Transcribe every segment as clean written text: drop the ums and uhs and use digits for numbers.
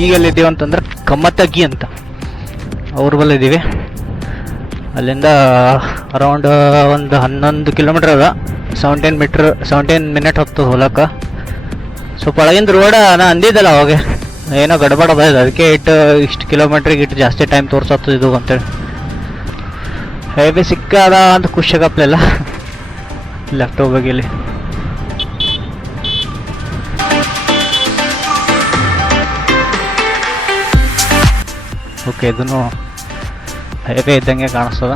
ಈಗೆಲ್ಲಿದ್ದೀವಿ ಅಂತಂದ್ರೆ ಕಮ್ಮತ್ತಗಿ ಅಂತ ಅವ್ರ ಬಲ್ಲ ಇದ್ದೀವಿ. ಅಲ್ಲಿಂದ ಅರೌಂಡ್ ಒಂದು 11 ಕಿಲೋಮೀಟ್ರ್ ಅದ. 17 ಮಿನಿಟ್ ಹೋಗ್ತದೆ ಹೋಲಕ್ಕೆ. ಸೊ ಒಳಗಿಂದ ರೋಡ ನಾ ಅಂದಿದ್ದಲ್ಲ ಅವಾಗ ಏನೋ ಗಡ್ಬಡ ಅದ, ಅದಕ್ಕೆ ಇಷ್ಟು ಕಿಲೋಮೀಟ್ರಿಗೆ ಇಟ್ಟು ಜಾಸ್ತಿ ಟೈಮ್ ತೋರ್ಸತ್ತದ ಇದು ಅಂತೇಳಿ. ಹೈವೇ ಸಿಕ್ಕದ ಅಂತ ಖುಷಿ ಆಗಪ್ಲೆಲ್ಲ ಲೆಫ್ಟ್ ಹೋಗ್ಬೇಕು ಇಲ್ಲಿ. ಓಕೆ, ಇದನ್ನು ಹೈವೇ ಇದ್ದಂಗೆ ಕಾಣಿಸ್ತದ.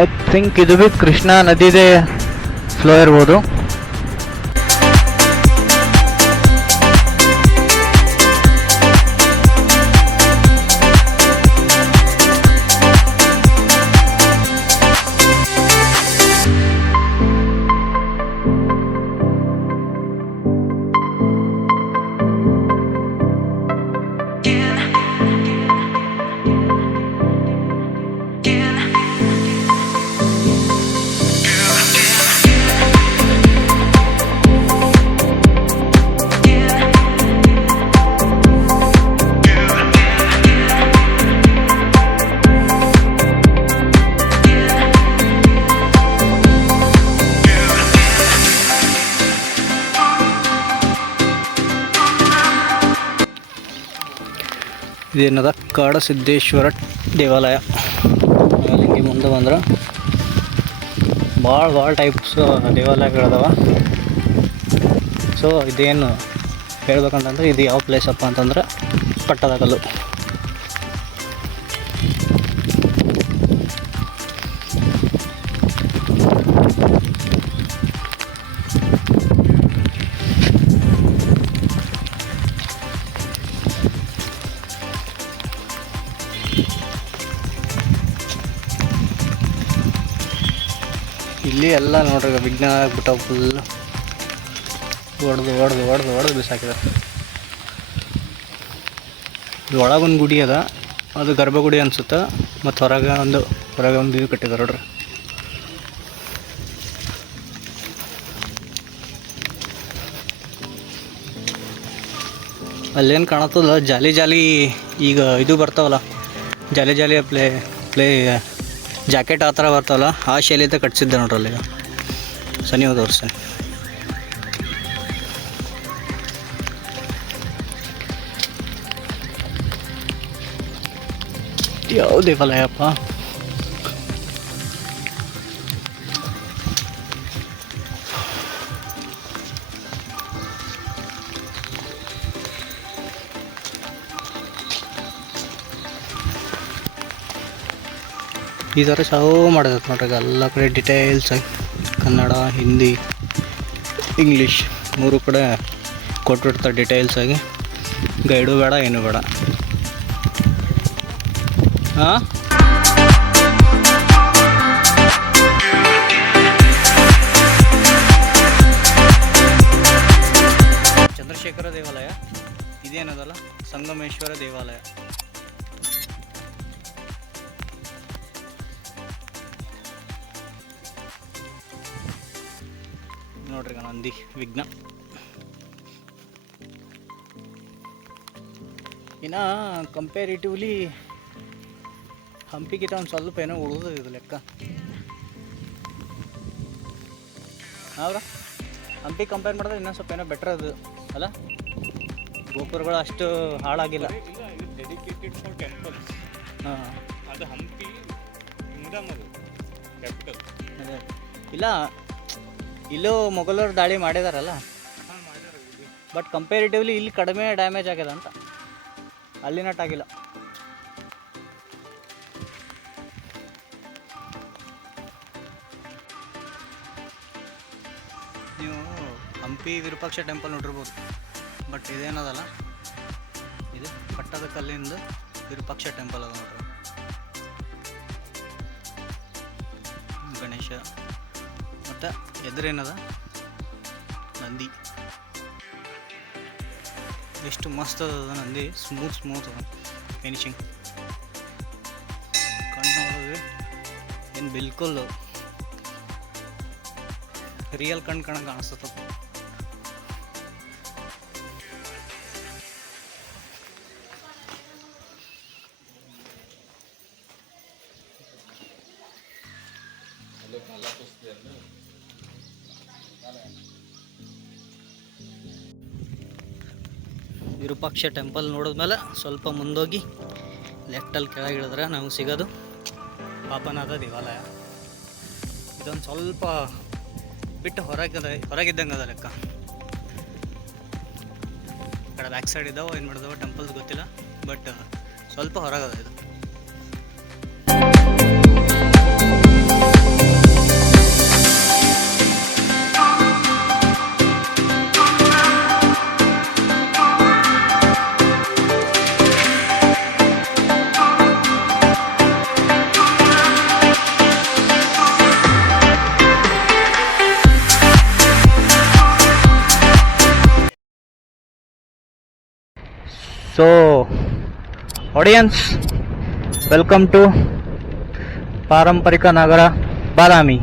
ಐ ಥಿಂಕ್ ಇದು ಬಿ ಕೃಷ್ಣಾ ನದಿದೇ ಫ್ಲೋ ಇರ್ಬೋದು. ಇದೇನದ ಕಾಡಸಿದ್ದೇಶ್ವರ ದೇವಾಲಯ. ಹಿಂಗೆ ಮುಂದೆ ಬಂದ್ರೆ ಭಾಳ ಟೈಪ್ಸ್ ದೇವಾಲಯಗಳದಾವ. ಸೊ ಇದೇನು ಹೇಳ್ಬೇಕಂತಂದ್ರೆ ಇದು ಯಾವ ಪ್ಲೇಸ್ ಅಪ್ಪ ಅಂತಂದ್ರೆ ಪಟ್ಟದಕಲ್ಲು. ಇಲ್ಲಿ ಎಲ್ಲ ನೋಡ್ರಿ ವಿಜ್ಞಾನ ಆಗ್ಬಿಟ್ಟ, ಫುಲ್ ಹೊಡೆದು ಬಿಸಾಕಿದ್ದಾರೆ. ಇದು ಒಳಗೊಂದು ಗುಡಿ ಅದ, ಅದು ಗರ್ಭಗುಡಿ ಅನ್ಸುತ್ತೆ. ಮತ್ತು ಹೊರಗೆ ಒಂದು ಇದು ಕಟ್ಟಿದ್ದಾರೆ ನೋಡ್ರಿ. ಅಲ್ಲೇನು ಕಾಣತ್ತಲ್ಲ ಜಾಲಿ ಈಗ ಇದು ಬರ್ತಾವಲ್ಲ, ಜಾಲಿ ಪ್ಲೇ ಜಾಕೆಟ್ ಆ ಥರ ಬರ್ತಾವಲ್ಲ, ಆ ಶೈಲಿಯಿಂದ ಕಟ್ಸಿದ್ದೆ ನೋಡ್ರಿ. ಅಲ್ಲಿ ಸನಿ ಹೋದ ವರ್ಷ ಯಾವ ದೇವಾಲಯಪ್ಪ? ಈ ಥರ ಸಾವು ಮಾಡೋದಕ್ಕೆ ನೋಡ್ರಿ ಎಲ್ಲ ಕಡೆ ಡಿಟೇಲ್ಸ್ ಆಗಿ ಕನ್ನಡ, ಹಿಂದಿ, ಇಂಗ್ಲೀಷ್ 3 ಕಡೆ ಕೊಟ್ಬಿಡ್ತಾರೆ ಡಿಟೇಲ್ಸ್ ಆಗಿ. ಗೈಡು ಬೇಡ, ಏನು ಬೇಡ. ಹಾಂ, ಚಂದ್ರಶೇಖರ ದೇವಾಲಯ. ಇದೇನದಲ್ಲ ಸಂಗಮೇಶ್ವರ ದೇವಾಲಯ. ನೋಡ್ರಿ ನಂದಿ ವಿಘ್ನ. ಇನ್ನು ಕಂಪೇರಿಟಿವ್ಲಿ ಹಂಪಿಗಿಂತ ಒಂದು ಸ್ವಲ್ಪ ಏನೋ ಉಳಿದು ಇದು ಲೆಕ್ಕ. ಹೌದ್ರ ಹಂಪಿ ಕಂಪೇರ್ ಮಾಡಿದ್ರೆ ಇನ್ನೊಂದು ಸ್ವಲ್ಪ ಏನೋ ಬೆಟ್ರ್ ಅದು ಅಲ್ಲ. ಗೋಪುರಗಳು ಅಷ್ಟು ಹಾಳಾಗಿಲ್ಲ. ಹಾಂ, ಅದು ಹಂಪಿ ಇಲ್ಲ, ಇಲ್ಲೂ ಮೊಘಲರು ದಾಳಿ ಮಾಡಿದಾರಲ್ಲ, ಬಟ್ ಕಂಪೇರಿಟಿವ್ಲಿ ಇಲ್ಲಿ ಕಡಿಮೆ ಡ್ಯಾಮೇಜ್ ಆಗ್ಯದ ಅಂತ. ಅಲ್ಲಿ ನಟ್ಟಾಗಿಲ್ಲ. ನೀವು ಹಂಪಿ ವಿರೂಪಾಕ್ಷ ಟೆಂಪಲ್ ನೋಡಿರ್ಬೋದು, ಬಟ್ ಇದೇನದಲ್ಲ, ಇದು ಪಟ್ಟದಕಲ್ಲಿಂದ ವಿರೂಪಾಕ್ಷ ಟೆಂಪಲ್ ಅದ ನೋಡ್ರಿ. ಗಣೇಶ ಮತ್ತು ಎದುರೇನದ ನಂದಿ. ಎಷ್ಟು ಮಸ್ತ್ ಅದ ನಂದಿ, ಸ್ಮೂತ್ ಅದ ಫಿನಿಶಿಂಗ್. ಕಣ್ಣು ನೋಡಿದ್ವಿ ಏನು ಬಿಲ್ಕುಲ್ ರಿಯಲ್ ಕಣ್ ಕಾಣಿಸ್ತದ. ವಿರೂಪಾಕ್ಷ ಟೆಂಪಲ್ ನೋಡಿದ್ಮೇಲೆ ಸ್ವಲ್ಪ ಮುಂದೋಗಿ ಲೆಫ್ಟಲ್ಲಿ ಕೆಳಗೆ ಇಳಿದ್ರೆ ನಮಗೆ ಸಿಗೋದು ಪಾಪನಾಥ ದೇವಾಲಯ. ಇದೊಂದು ಸ್ವಲ್ಪ ಬಿಟ್ಟು ಹೊರಗಿದ್ದಂಗೆ ಅದ ಲೆಕ್ಕ. ಈ ಕಡೆ ಬ್ಯಾಕ್ ಸೈಡ್ ಇದ್ದಾವೆ, ಏನು ಮಾಡಿದಾವೆ ಟೆಂಪಲ್ಸ್ ಗೊತ್ತಿಲ್ಲ, ಬಟ್ ಸ್ವಲ್ಪ ಹೊರಗದ ಇದು. So, audience, welcome to Paramparika Nagara, Badami.